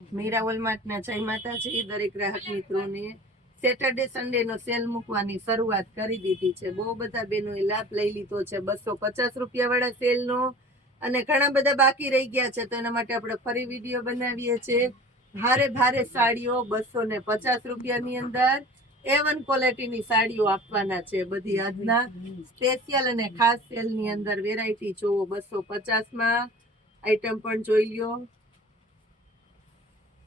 મીરા વોલમાર્ટના જય માતાજી. દરેક ગ્રાહક મિત્રોને સેટરડે સન્ડે નો સેલ મૂકવાની શરૂઆત કરી દીધી છે. બહુ બધા બહેનોએ લાભ લઈ લીધો છે 250 રૂપિયા વાળા સેલ નો, અને ઘણા બધા બાકી રહી ગયા છે, તો એના માટે આપણે ફરી વિડીયો બનાવીએ છીએ. ભારે ભારે સાડીઓ 250 રૂપિયાની અંદર A1 ક્વોલિટીની સાડીઓ આપવાના છે. બધી આજના સ્પેશિયલ અને ખાસ સેલની અંદર વેરાયટી જોવો. 250માં આઈટમ પણ જોઈ લ્યો.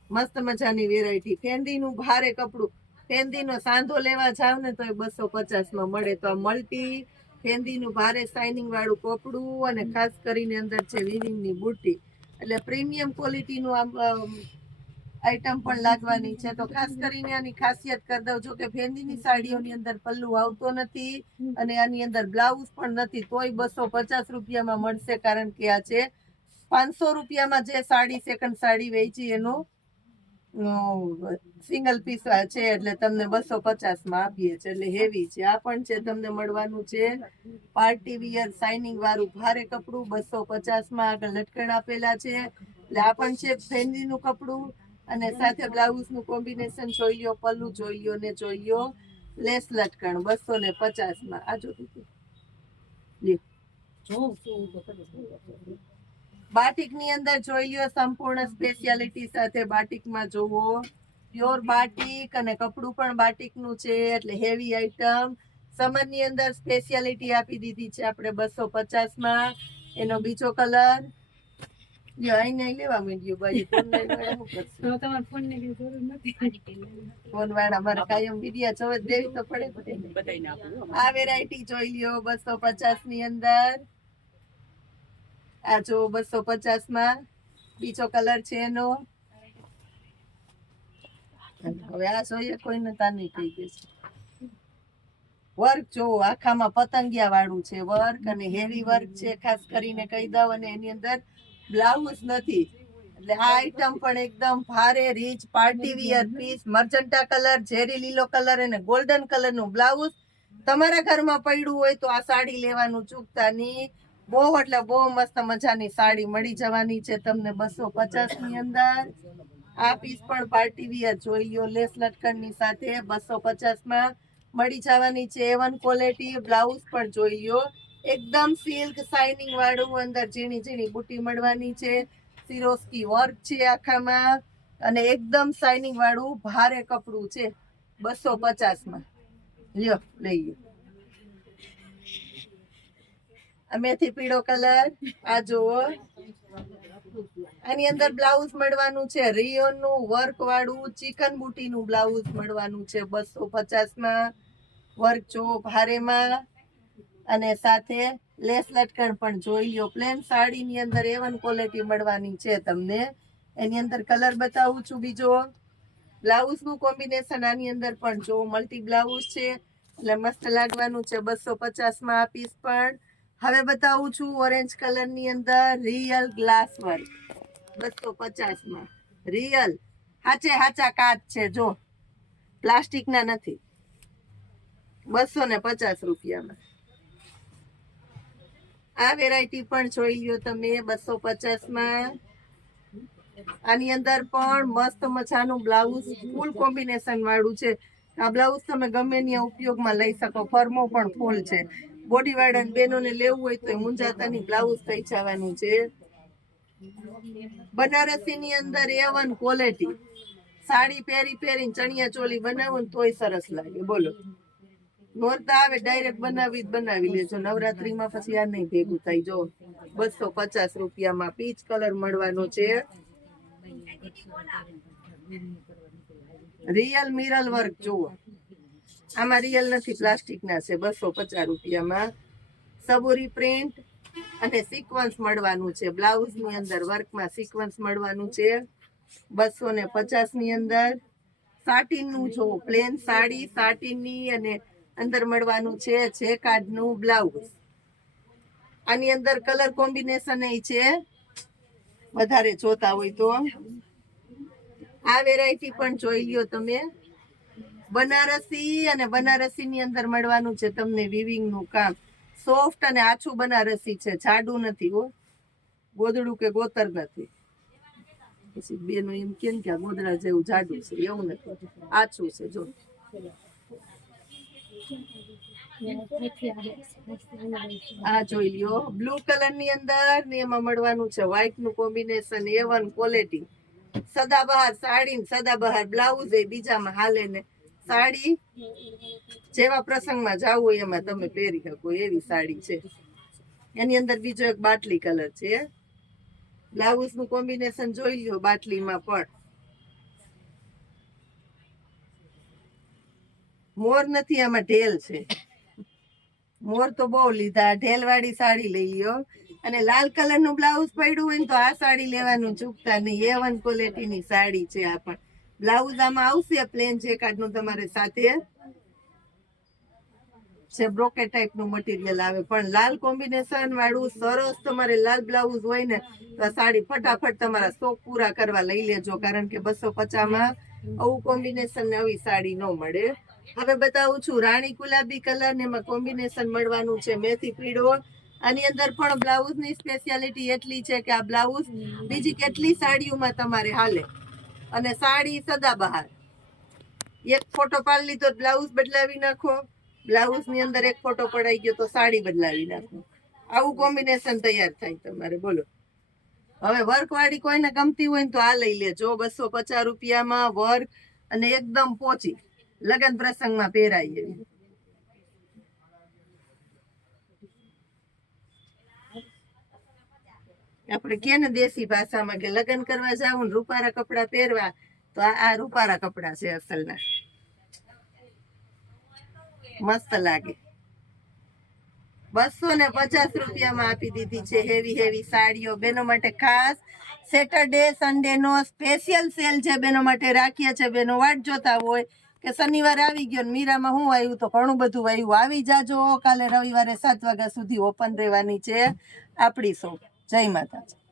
મસ્ત મજાની વેરાયટી. ફેન્ડીનું ભારે કપડું, ફેન્ડીનો સાંધો લેવા જાવ ને તો 250માં મળે. તો આ મલ્ટી ફેન્ડીનું ભારે શાઇનિંગ વાળું કપડું, અને ખાસ કરીને અંદર છે વિવિંગની બુટ્ટી, એટલે પ્રીમિયમ ક્વોલિટીનું આઈટમ પણ લાગવાની છે. તો ખાસ કરીને આની ખાસિયત કરી દઉં છું કે ફેન્ડીની સાડીઓની અંદર પલ્લુ આવતો નથી, અને આની અંદર બ્લાઉઝ પણ નથી, તોય 250 રૂપિયામાં મળશે. કારણ કે આ છે 500 રૂપિયામાં જે સાડી સેકન્ડ સાડી વેચી એનું સિંગલ પીસ છે, એટલે તમને 250માં આપીએ છીએ. એટલે હેવી છે. આ પણ છે તમને મળવાનું છે પાર્ટી વિયર શાઇનિંગ વાળું ભારે કપડું 250માં. આગળ લટકણ આપેલા છે, એટલે આ પણ છે ફેન્ડીનું કપડું, અને સાથે બ્લાઉઝનું કોમ્બિનેશન જોઈ લ્યો, પલ્લુ જોઈ લ્યો ને જોઈ લ્યો લેસ લટકણ 250માં. આ જો બાટિકની અંદર જોઈ લ્યો, સંપૂર્ણ સ્પેશિયાલિટી સાથે બાટિકમાં જોવો, પ્યોર બાટિક, અને કપડું પણ બાટિકનું છે, એટલે હેવી આઈટમ. સમરની અંદર સ્પેશિયાલિટી આપી દીધી છે આપણે 250માં. એનો બીજો કલર લેવા માંડ્યું ભાઈ. ફોન વાળા મારે કાયમ વિડિયા જોવે દેવી તો પડે. આ વેરાયટી જોઈ લ્યો 250ની અંદર. આ જો 250માં બીજો કલર છે એનો. હવે આ જોઈએ કોઈને તાની કહી દેશે. વર્ક જો આખામાં પતંગિયા વાળું છે વર્ક, અને હેવી વર્ક છે ખાસ કરીને કહી દઉં. અને એની અંદર બ્લાઉઝ નથી, એટલે આ આઈટમ પણ એકદમ ભારે rich party wear piece. Magenta colour, ઝેરી લીલો કલર અને ગોલ્ડન કલરનું બ્લાઉઝ તમારા ઘરમાં પડ્યું હોય તો આ સાડી લેવાનું ચૂકતા નહીં. બહુ એટલે બહુ મસ્ત મજાની સાડી મળી જવાની છે તમને 250ની અંદર. આ પીસ પણ પાર્ટી વિયર જોઈ લ્યો, લેસ લટકણની સાથે 250માં મળી જવાની છે. A1 quality. બ્લાઉઝ પણ જોઈ લ્યો, એકદમ સિલ્ક શાઇનિંગ વાળું, અંદર ઝીણી ઝીણી બુટી મળવાની છે. સિરોસ્કી વર્ક છે આખામાં, અને એકદમ શાઇનિંગ વાળું ભારે કપડું છે 250માં. લ્યો લઈ લો. મેથી પીળો કલર. આ જુઓ, આની અંદર બ્લાઉઝ મળવાનું છે રિયોનનું વર્ક વાળું ચિકન બુટીનું બ્લાઉઝ મળવાનું છે 250માં. વર્ક જો ભારેમાં, અને સાથે લેસ લટકણ પણ જોઈ લ્યો. પ્લેન સાડીની અંદર A1 ક્વોલિટી મળવાની છે તમને. એની અંદર કલર બતાવું છું બીજો. બ્લાઉઝનું કોમ્બિનેશન આની અંદર પણ જો મલ્ટી બ્લાઉઝ છે, એટલે મસ્ત લાગવાનું છે 250માં આ પીસ પણ. હવે બતાવું છું ઓરેન્જ કલરની અંદર રિયલ ગ્લાસ વર્ક 250માં. રિયલ હાચા કાચ છે, જો પ્લાસ્ટિકના નથી. 250 રૂપિયામાં. આ વેરાયટી પણ જોઈ લ્યો તમે 250માં. આની અંદર પણ મસ્ત મજાનું બ્લાઉઝ ફૂલ કોમ્બિનેશન વાળું છે. આ બ્લાઉઝ તમે ગમે ત્યાં ઉપયોગમાં લઈ શકો. ફર્મો પણ ફૂલ છે. બોડી વાળા બહેનોને લેવું હોય તો મુંજાતાની બ્લાઉઝ થઈ જવાનું છે. બનારસીની અંદર A1 ક્વોલિટી. સાડી પહેરીને ચણિયા ચોલી બનાવો ને તોય સરસ લાગે. બોલો, નોરતા આવે ડાયરેક્ટ બનાવી લેજો. નવરાત્રીમાં પછી આ નહીં ભેગું થાય. જો 250 રૂપિયામાં પીચ કલર મળવાનો છે. રિયલ મિરર વર્ક જુઓ, આમાં રિયલ નથી, પ્લાસ્ટિકના છે 250 રૂપિયામાં. સબુરી પ્રિન્ટ અને સિક્વન્સ મળવાનું છે. બ્લાઉઝની અંદર વર્કમાં સિક્વન્સ મળવાનું છે 250ની અંદર. સાટીનનું જો પ્લેન સાડી સાટીનની, અને અંદર મળવાનું છે જેકાર્ડનું બ્લાઉઝ. આની અંદર કલર કોમ્બિનેશન એ છે વધારે જોતા હોય તો. આ વેરાયટી પણ જોઈ લ્યો તમે. બનારસી, અને બનારસીની અંદર મળવાનું છે તમને વિવિંગનું કામ. સોફ્ટ અને આછું બનારસી છે, જાડું નથી હો, ગોદડું કે ગોતર નથી. પછી બેનો એમ કેમ કે આ ગોદડા જેવું જાડું છે, એવું નથી, આછું છે. જો આ જોઈ લ્યો, બ્લુ કલર ની અંદર ને એમાં મળવાનું છે વ્હાઈટ નું કોમ્બિનેશન, A1 ક્વોલિટી, સદાબહાર સાડી ને સદાબહાર બ્લાઉઝ એ બીજામાં હાલે ને. સાડી જેવા પ્રસંગમાં જાવ હોય એમાં તમે પહેરી શકો એવી સાડી છે. એની અંદર બીજો એક બાટલી કલર છે. બ્લાઉઝ નું કોમ્બિનેશન જોઈ લ્યો બાટલીમાં પણ. મોર નથી, આમાં ઢેલ છે. મોર તો બહુ લીધા, ઢેલ વાળી સાડી લઈ લ્યો. અને લાલ કલર નું બ્લાઉઝ પડ્યું હોય ને તો આ સાડી લેવાનું ચૂકતા નહીં. A1 ક્વોલિટી ની સાડી છે આ પણ. બ્લાઉઝ આમાં આવશે પ્લેન જેકાર્ડ નું તમારે સાથે છે, બ્રોકેટ ટાઈપ નું મટીરિયલ આવે, પણ લાલ કોમ્બિનેશન વાળું સરસ તમારે લાલ બ્લાઉઝ હોય ને તો આ સાડી ફટાફટ તમારા શોખ પૂરા કરવા લઈ લેજો, કારણ કે 250 માં આવું કોમ્બિનેશન ને આવી સાડી ન મળે. હવે બતાવું છું રાણી ગુલાબી કલર ને એમાં કોમ્બિનેશન મળવાનું છે મેથી પીળો. આની અંદર પણ બ્લાઉઝ ની સ્પેશિયાલિટી એટલી છે કે આ બ્લાઉઝ બીજી કેટલી સાડીઓમાં તમારે હાલે. અને સાડી સદાબહાર, એક ફોટો પાડી લીધો બ્લાઉઝ બદલાવી નાખો, બ્લાઉઝ ની અંદર એક ફોટો પડાઈ ગયો તો સાડી બદલાવી નાખો. આવું કોમ્બિનેશન તૈયાર થાય તમારે. બોલો, હવે વર્ક વાળી કોઈને ગમતી હોય ને તો આ લઈ લેજો. 250 રૂપિયામાં વર્ક અને એકદમ પોચી, લગ્ન પ્રસંગમાં પહેરાય એવી. આપણે કે ને દેશી ભાષામાં કે લગ્ન કરવા જાવ ને રૂપારા કપડા પહેરવા, તો આ રૂપારા કપડા છે અસલના, મસ્ત લાગે. 250 રૂપિયામાં આપી દીધી છે હેવી હેવી સાડીઓ બેનો માટે. ખાસ સેટરડે સન્ડે નો સ્પેશિયલ સેલ છે બેનો માટે રાખ્યા છે. બેનો વાટ જોતા હોય કે શનિવાર આવી ગયો ને મીરામાં હું આવ્યું તો ઘણું બધું આવ્યું, આવી જાજો. કાલે રવિવારે 7 વાગ્યા સુધી ઓપન રહેવાની છે આપણી શોપ. જય માતાજી.